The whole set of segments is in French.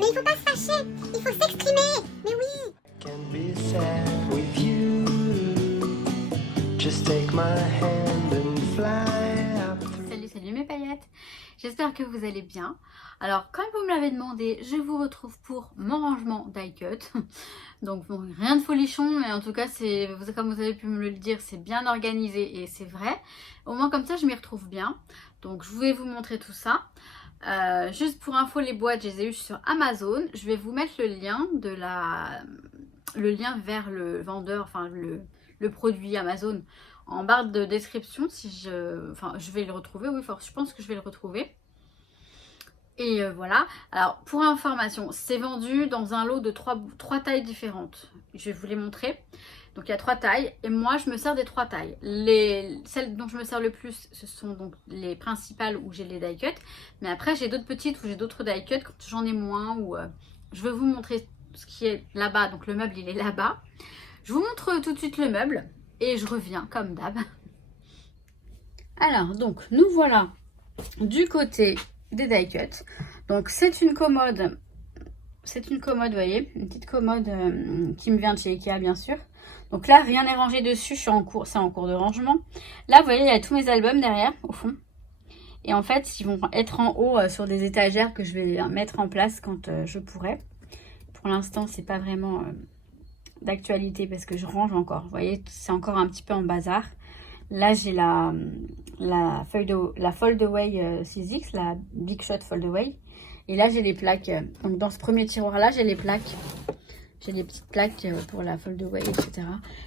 Mais il faut pas se fâcher, il faut s'exprimer. Mais oui. Can be sad with you. Just take my hand and fly up through. Salut, salut mes paillettes. J'espère que vous allez bien. Alors, comme vous me l'avez demandé, je vous retrouve pour mon rangement die cut. Donc, bon, rien de folichon, mais en tout cas, comme vous avez pu me le dire, c'est bien organisé et c'est vrai. Au moins, comme ça, je m'y retrouve bien. Donc, je vais vous montrer tout ça. Juste pour info, les boîtes, je les ai eues sur Amazon. Je vais vous mettre le lien vers le vendeur, enfin le produit Amazon en barre de description. Je vais le retrouver, oui, je pense que je vais le retrouver. Et voilà. Alors, pour information, c'est vendu dans un lot de trois tailles différentes. Je vais vous les montrer. Donc, il y a 3 tailles. Et moi, je me sers des 3 tailles. Celles dont je me sers le plus, ce sont donc les principales où j'ai les die cut. Mais après, j'ai d'autres petites où j'ai d'autres die cut quand j'en ai moins. Je vais vous montrer ce qui est là-bas. Donc, le meuble, il est là-bas. Je vous montre tout de suite le meuble. Et je reviens, comme d'hab. Alors, donc, nous voilà du côté des die cut. Donc c'est une commode, vous voyez, une petite commode qui me vient de chez Ikea, bien sûr. Donc là, rien n'est rangé dessus, c'est en cours de rangement. Là, vous voyez, il y a tous mes albums derrière, au fond. Et en fait, ils vont être en haut sur des étagères que je vais mettre en place quand je pourrai. Pour l'instant, c'est pas vraiment d'actualité parce que je range encore. Vous voyez, c'est encore un petit peu en bazar. Là, j'ai la Foldaway 6X, la Big Shot Foldaway. Et là, j'ai les plaques. Donc, dans ce premier tiroir-là, j'ai les plaques. J'ai les petites plaques pour la Foldaway, etc.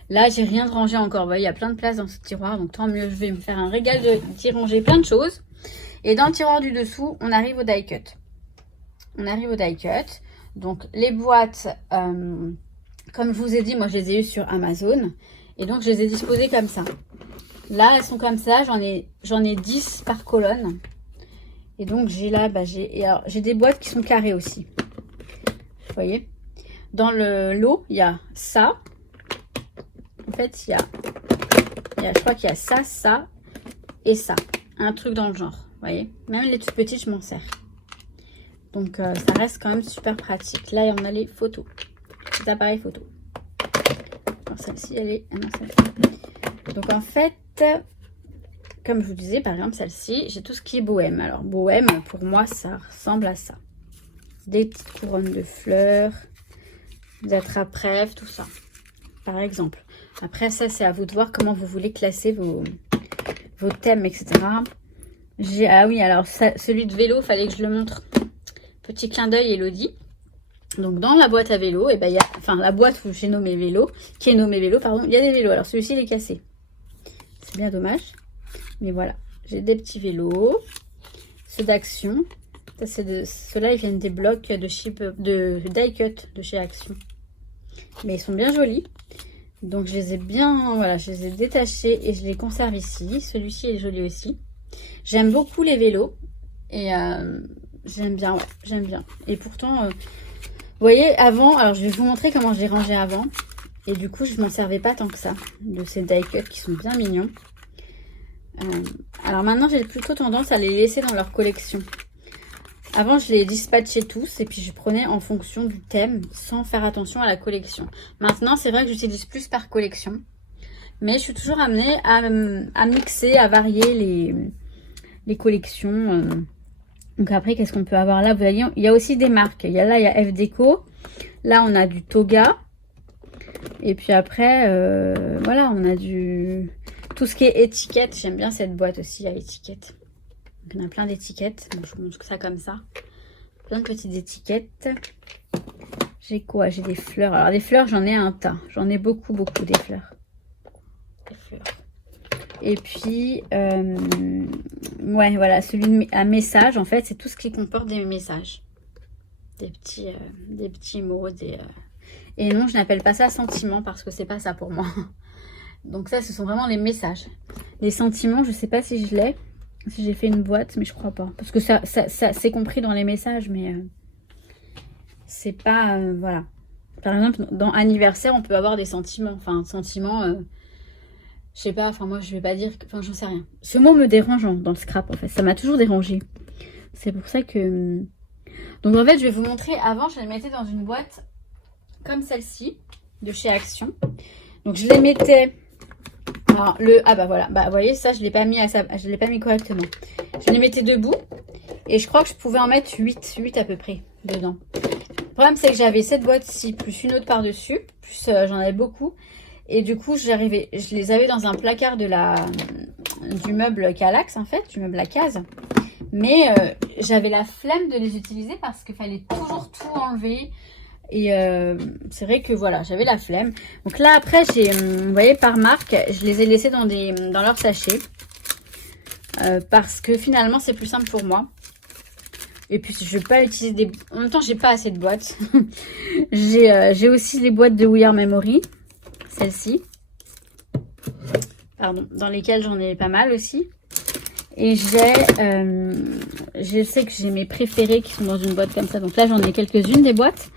Là, j'ai rien de rangé encore. Vous voyez, il y a plein de place dans ce tiroir. Donc, tant mieux, je vais me faire un régal d'y ranger plein de choses. Et dans le tiroir du dessous, on arrive au die cut. Donc, les boîtes, comme je vous ai dit, moi, je les ai eues sur Amazon. Et donc, je les ai disposées comme ça. Là, elles sont comme ça. J'en ai 10 par colonne. Et donc, j'ai là, j'ai des boîtes qui sont carrées aussi. Vous voyez? Dans le lot, il y a ça. En fait, je crois qu'il y a ça, ça et ça. Un truc dans le genre. Vous voyez? Même les toutes petites, je m'en sers. Donc, ça reste quand même super pratique. Là, on a les photos. Les appareils photos. Alors, celle-ci, elle est... Ah non, celle-ci. Donc, en fait... Comme je vous disais, par exemple, celle-ci, j'ai tout ce qui est bohème. Alors, bohème, pour moi, ça ressemble à ça. Des petites couronnes de fleurs, des attrape-rêves, tout ça, par exemple. Après, ça, c'est à vous de voir comment vous voulez classer vos thèmes, etc. Ah oui, alors, celui de vélo, fallait que je le montre. Petit clin d'œil, Elodie. Donc, dans la boîte à vélo, il y a... Enfin, la boîte où j'ai nommé vélo, qui est nommée vélo, pardon, il y a des vélos. Alors, celui-ci, il est cassé. C'est bien dommage. Mais voilà, j'ai des petits vélos, ceux d'Action. Ceux-là, ils viennent des blocs de die cut de chez Action. Mais ils sont bien jolis. Donc, je les ai je les ai détachés et je les conserve ici. Celui-ci est joli aussi. J'aime beaucoup les vélos. Et j'aime bien, j'aime bien. Et pourtant, vous voyez, avant, alors je vais vous montrer comment je les rangeais avant. Et du coup, je m'en servais pas tant que ça de ces die cut qui sont bien mignons. Alors maintenant, j'ai plutôt tendance à les laisser dans leur collection. Avant, je les dispatchais tous et puis je prenais en fonction du thème sans faire attention à la collection. Maintenant, c'est vrai que j'utilise plus par collection. Mais je suis toujours amenée à mixer, à varier les collections. Donc après, qu'est-ce qu'on peut avoir là? Vous voyez, il y a aussi des marques. Il y a F Déco. Là, on a du Toga. Et puis après, voilà, on a tout ce qui est étiquette. J'aime bien cette boîte aussi à étiquette. Donc, on a plein d'étiquettes. Bon, je vous montre ça comme ça. Plein de petites étiquettes. J'ai quoi? J'ai des fleurs. Alors, des fleurs, j'en ai un tas. J'en ai beaucoup, des fleurs. Des fleurs. Et puis, ouais, voilà, celui à message, en fait, c'est tout ce qui comporte des messages. Des petits mots, Et non, je n'appelle pas ça sentiment parce que c'est pas ça pour moi. Donc ça, ce sont vraiment les messages. Les sentiments, je sais pas si je l'ai. Si j'ai fait une boîte, mais je crois pas. Parce que ça c'est compris dans les messages, mais c'est pas... voilà. Par exemple, dans anniversaire, on peut avoir des sentiments. Enfin, sentiments... je sais pas, enfin moi, je vais pas dire... Enfin, j'en sais rien. Ce mot me dérange dans le scrap, en fait. Ça m'a toujours dérangé. C'est pour ça que... Donc en fait, je vais vous montrer. Avant, je les mettais dans une boîte comme celle-ci, de chez Action. Donc je les mettais... Alors, ah bah voilà, bah vous voyez, ça, je l'ai pas mis je l'ai pas mis correctement. Je les mettais debout. Et je crois que je pouvais en mettre 8 à peu près dedans. Le problème, c'est que j'avais cette boîte-ci, plus une autre par-dessus. Plus j'en avais beaucoup. Et du coup, je les avais dans un placard du meuble Calax, en fait, du meuble à case. Mais j'avais la flemme de les utiliser parce qu'il fallait toujours tout enlever. Et c'est vrai que voilà, j'avais la flemme. Donc là, après, vous voyez, par marque, je les ai laissés dans leur sachet. Parce que finalement, c'est plus simple pour moi. Et puis, je ne vais pas utiliser des... En même temps, j'ai pas assez de boîtes. J'ai aussi les boîtes de We Are Memory. Celles-ci. Pardon. Dans lesquelles j'en ai pas mal aussi. Et je sais que j'ai mes préférés qui sont dans une boîte comme ça. Donc là, j'en ai quelques-unes des boîtes.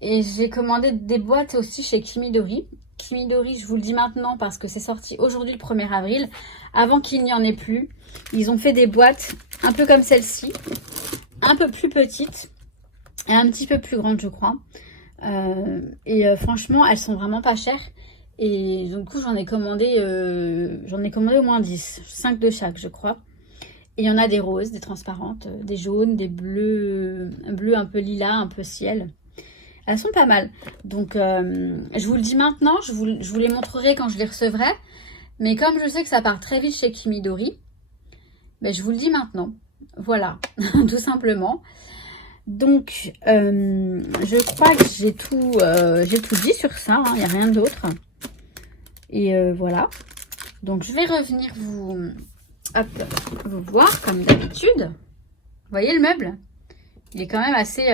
Et j'ai commandé des boîtes aussi chez Kimidori. Kimidori, je vous le dis maintenant parce que c'est sorti aujourd'hui le 1er avril. Avant qu'il n'y en ait plus. Ils ont fait des boîtes un peu comme celle-ci. Un peu plus petites. Et un petit peu plus grandes, je crois. Franchement, elles sont vraiment pas chères. Et du coup, j'en ai commandé au moins 10. 5 de chaque, je crois. Et il y en a des roses, des transparentes, des jaunes, des bleus un peu lilas, un peu ciel. Elles sont pas mal. Donc, je vous le dis maintenant. Je vous les montrerai quand je les recevrai. Mais comme je sais que ça part très vite chez Kimidori, ben, je vous le dis maintenant. Voilà, tout simplement. Donc, je crois que j'ai tout dit sur ça. Il n'y a rien d'autre. Et voilà. Donc, je vais revenir vous voir comme d'habitude. Vous voyez le meuble? Il est quand même assez...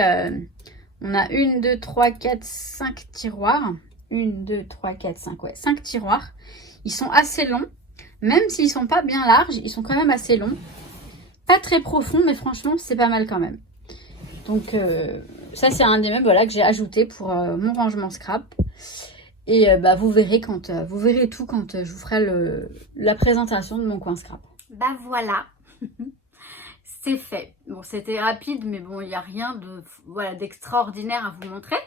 on a 1, 2, 3, 4, 5 tiroirs. 1, 2, 3, 4, 5. Ouais, 5 tiroirs. Ils sont assez longs. Même s'ils ne sont pas bien larges, ils sont quand même assez longs. Pas très profonds, mais franchement, c'est pas mal quand même. Donc, ça, c'est un des meubles voilà, que j'ai ajouté pour mon rangement scrap. Et vous verrez vous verrez tout quand je vous ferai la présentation de mon coin scrap. Bah voilà, c'est fait. Bon, c'était rapide, mais bon, il n'y a rien d'extraordinaire à vous montrer.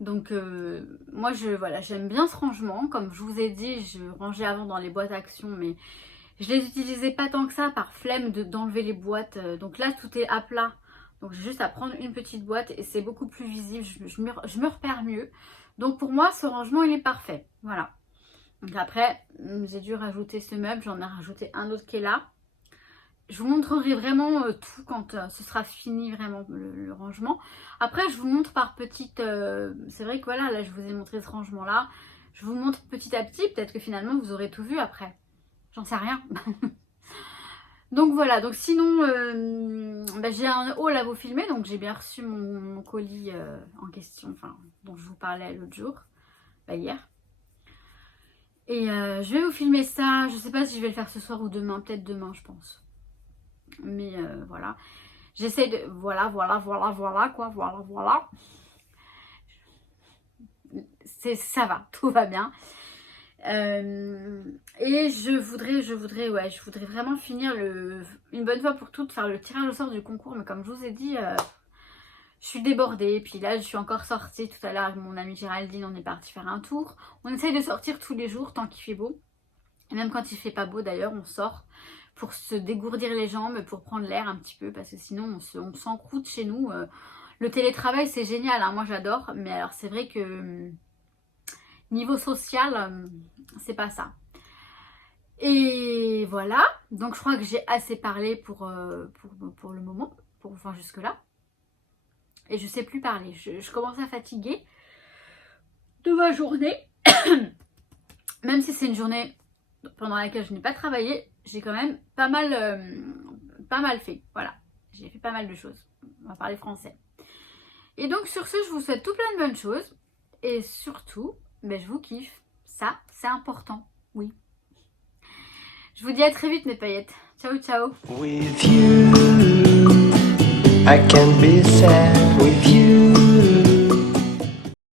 Donc, moi, j'aime bien ce rangement. Comme je vous ai dit, je rangeais avant dans les boîtes Action, mais je les utilisais pas tant que ça par flemme d'enlever les boîtes. Donc là, tout est à plat. Donc, j'ai juste à prendre une petite boîte et c'est beaucoup plus visible. Je me repère mieux. Donc, pour moi, ce rangement, il est parfait. Voilà. Donc, après, j'ai dû rajouter ce meuble. J'en ai rajouté un autre qui est là. Je vous montrerai vraiment tout quand ce sera fini, vraiment, le rangement. Après, je vous montre par petites... c'est vrai que voilà, là, je vous ai montré ce rangement-là. Je vous montre petit à petit. Peut-être que finalement, vous aurez tout vu après. J'en sais rien. Donc voilà, donc sinon, j'ai un haul à vous filmer. Donc j'ai bien reçu mon colis en question, enfin, dont je vous parlais l'autre jour, hier. Et je vais vous filmer ça. Je sais pas si je vais le faire ce soir ou demain, peut-être demain, je pense. Mais voilà. J'essaie de... Voilà. Ça va, tout va bien. Et je voudrais vraiment finir une bonne fois pour toutes, faire le tirage au sort du concours. Mais comme je vous ai dit, je suis débordée. Et puis là, je suis encore sortie tout à l'heure avec mon amie Géraldine. On est parti faire un tour. On essaye de sortir tous les jours tant qu'il fait beau. Et même quand il fait pas beau d'ailleurs, on sort pour se dégourdir les jambes, pour prendre l'air un petit peu. Parce que sinon, on s'encroute chez nous. Le télétravail, c'est génial, hein, moi j'adore. Mais alors, c'est vrai que... niveau social, c'est pas ça. Et voilà. Donc, je crois que j'ai assez parlé pour le moment. Enfin, jusque-là. Et je sais plus parler. Je commence à fatiguer de ma journée. Même si c'est une journée pendant laquelle je n'ai pas travaillé, j'ai quand même pas mal fait. Voilà. J'ai fait pas mal de choses. On va parler français. Et donc, sur ce, je vous souhaite tout plein de bonnes choses. Et surtout... je vous kiffe. Ça, c'est important. Oui. Je vous dis à très vite, mes paillettes. Ciao, ciao. With you, I can be sad.